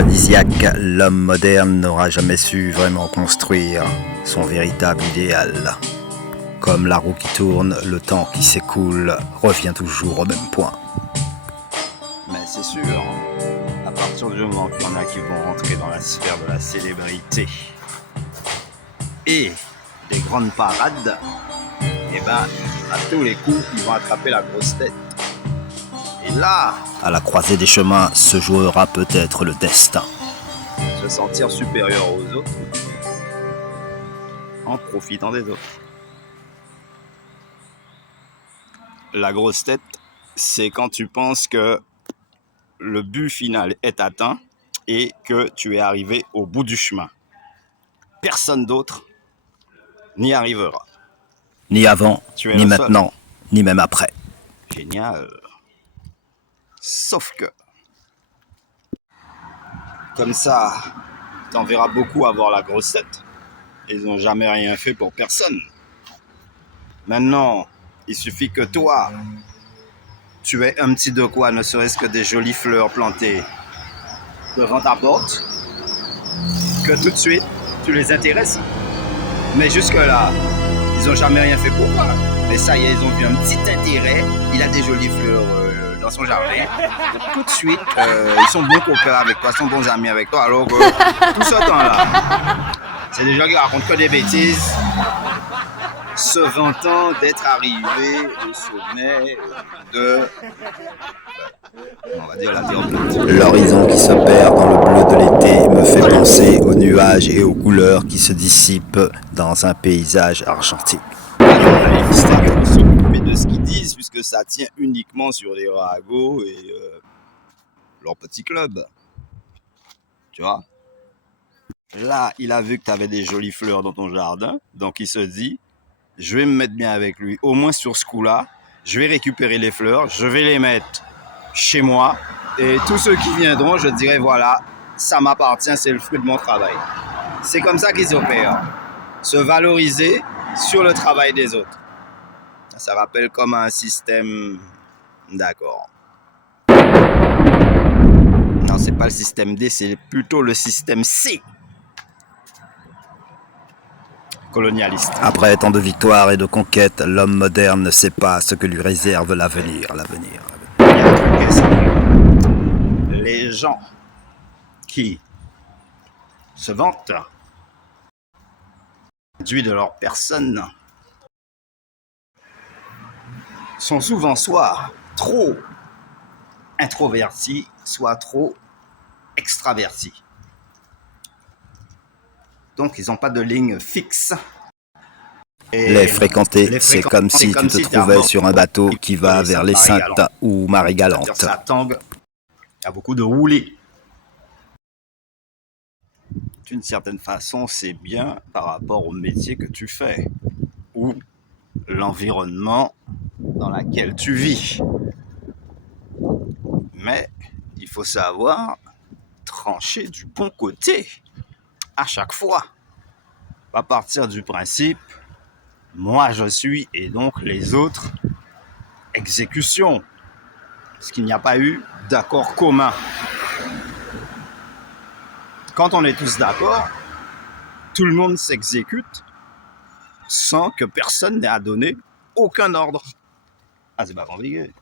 paradisiaque, l'homme moderne n'aura jamais su vraiment construire son véritable idéal. Comme la roue qui tourne, le temps qui s'écoule revient toujours au même point. Mais c'est sûr, à partir du moment qu'il y en a qui vont rentrer dans la sphère de la célébrité et des grandes parades, et ben, à tous les coups, ils vont attraper la grosse tête. Et là, à la croisée des chemins se jouera peut-être le destin. Se sentir supérieur aux autres en profitant des autres. La grosse tête, c'est quand tu penses que le but final est atteint et que tu es arrivé au bout du chemin. Personne d'autre n'y arrivera. Ni avant, ni maintenant, ni même après. Génial. Sauf que, comme ça, t'en verras beaucoup avoir la grosse tête. Ils n'ont jamais rien fait pour personne. Maintenant, il suffit que toi, tu aies un petit de quoi, ne serait-ce que des jolies fleurs plantées devant ta porte, que tout de suite, tu les intéresses. Mais jusque-là, ils n'ont jamais rien fait pour toi. Mais ça y est, ils ont vu un petit intérêt. Il a des jolies fleurs dans son jardin. Tout de suite, ils sont bons copains avec toi, ils sont bons amis avec toi. Alors que tout ce temps-là, c'est des gens qui racontent que des bêtises, se vantant d'être arrivés au sommet de, on va dire, la Terre plate. L'horizon qui se perd dans le bleu de l'été me fait penser aux nuages et aux couleurs qui se dissipent dans un paysage argentique. Mais de ce qu'ils disent, puisque ça tient uniquement sur les ragots et leur petit club. Tu vois? Là, il a vu que tu avais des jolies fleurs dans ton jardin, donc il se dit, je vais me mettre bien avec lui. Au moins sur ce coup-là, je vais récupérer les fleurs, je vais les mettre chez moi, et tous ceux qui viendront, je dirai, voilà, ça m'appartient, c'est le fruit de mon travail. C'est comme ça qu'ils opèrent. Se valoriser sur le travail des autres. Ça rappelle comme un système... D'accord. Non, c'est pas le système D, c'est plutôt le système C. Colonialiste. Après tant de victoires et de conquêtes, l'homme moderne ne sait pas ce que lui réserve l'avenir. Les gens qui se vantent de leur personne sont souvent soit trop introvertis, soit trop extravertis. Donc, ils n'ont pas de ligne fixe. Et les fréquenter, c'est comme si tu te trouvais sur un bateau qui va vers les Saintes ou Marie-Galante. Ça tangue, il y a beaucoup de roulés. D'une certaine façon, c'est bien par rapport au métier que tu fais ou l'environnement dans lequel tu vis. Mais il faut savoir trancher du bon côté à chaque fois. À partir du principe, moi je suis et donc les autres, exécution. Parce qu'il n'y a pas eu d'accord commun. Quand on est tous d'accord, tout le monde s'exécute sans que personne n'ait à donner aucun ordre. Ah, c'est pas compliqué.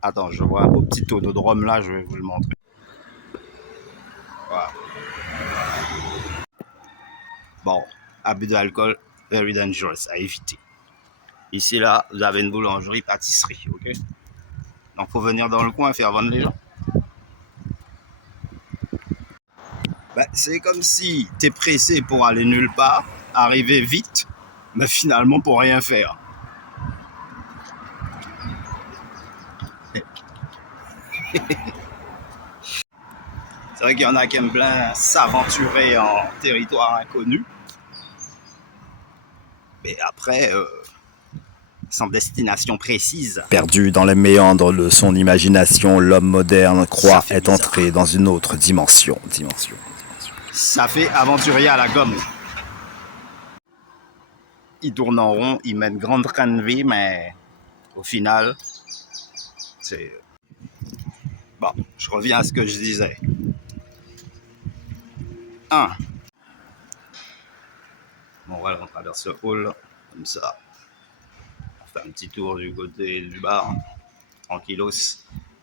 Attends, je vois un beau petit tonodrome là, je vais vous le montrer. Voilà. Bon, abus d'alcool, very dangerous, à éviter. Ici, là, vous avez une boulangerie, pâtisserie, ok? Donc, faut venir dans le coin faire vendre les gens. Ben, c'est comme si t'es pressé pour aller nulle part, arriver vite, mais finalement pour rien faire. C'est vrai qu'il y en a qui aiment bien s'aventurer en territoire inconnu. Mais après, sans destination précise. Perdu dans les méandres de son imagination, l'homme moderne croit être entré dans une autre dimension. Ça fait aventurier à la gomme. Ils tournent en rond, ils mènent grande train de vie, mais au final, c'est... Bon, je reviens à ce que je disais. 1. Bon voilà, on traverse le hall, comme ça. On fait un petit tour du côté du bar, tranquillos.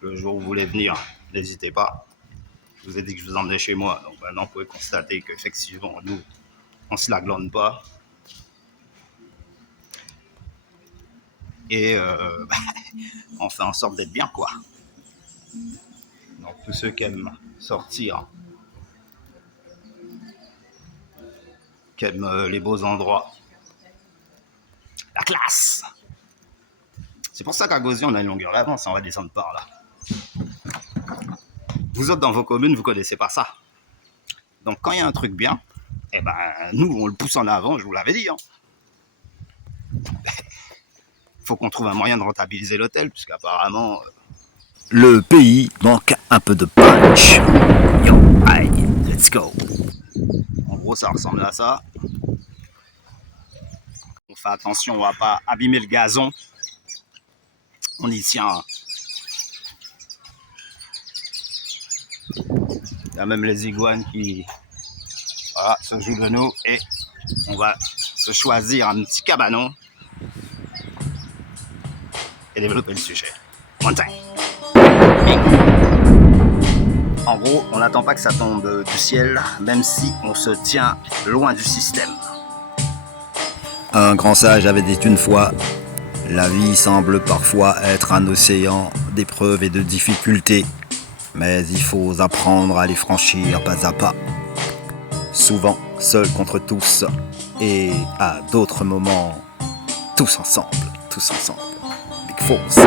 Le jour où vous voulez venir, n'hésitez pas. Je vous ai dit que je vous emmenais chez moi, donc maintenant vous pouvez constater qu'effectivement, nous, on se la glande pas. Et on fait en sorte d'être bien, quoi. Donc tous ceux qui aiment sortir, qui aiment les beaux endroits, la classe. C'est pour ça qu'à Gauzy, on a une longueur d'avance, on va descendre par là. Vous autres, dans vos communes, vous connaissez pas ça. Donc quand il y a un truc bien, eh ben, nous, on le pousse en avant, je vous l'avais dit. Faut qu'on trouve un moyen de rentabiliser l'hôtel, puisqu'apparemment... Le pays manque un peu de punch. Yo, aïe, let's go. En gros, ça ressemble à ça. On fait attention, on va pas abîmer le gazon. On y tient. Il y a même les iguanes qui voilà, se jouent de nous et on va se choisir un petit cabanon et développer le sujet. Montagne. En gros, on n'attend pas que ça tombe du ciel, même si on se tient loin du système. Un grand sage avait dit une fois, la vie semble parfois être un océan d'épreuves et de difficultés, mais il faut apprendre à les franchir pas à pas. Souvent seul contre tous, et à d'autres moments, tous ensemble. Big Force.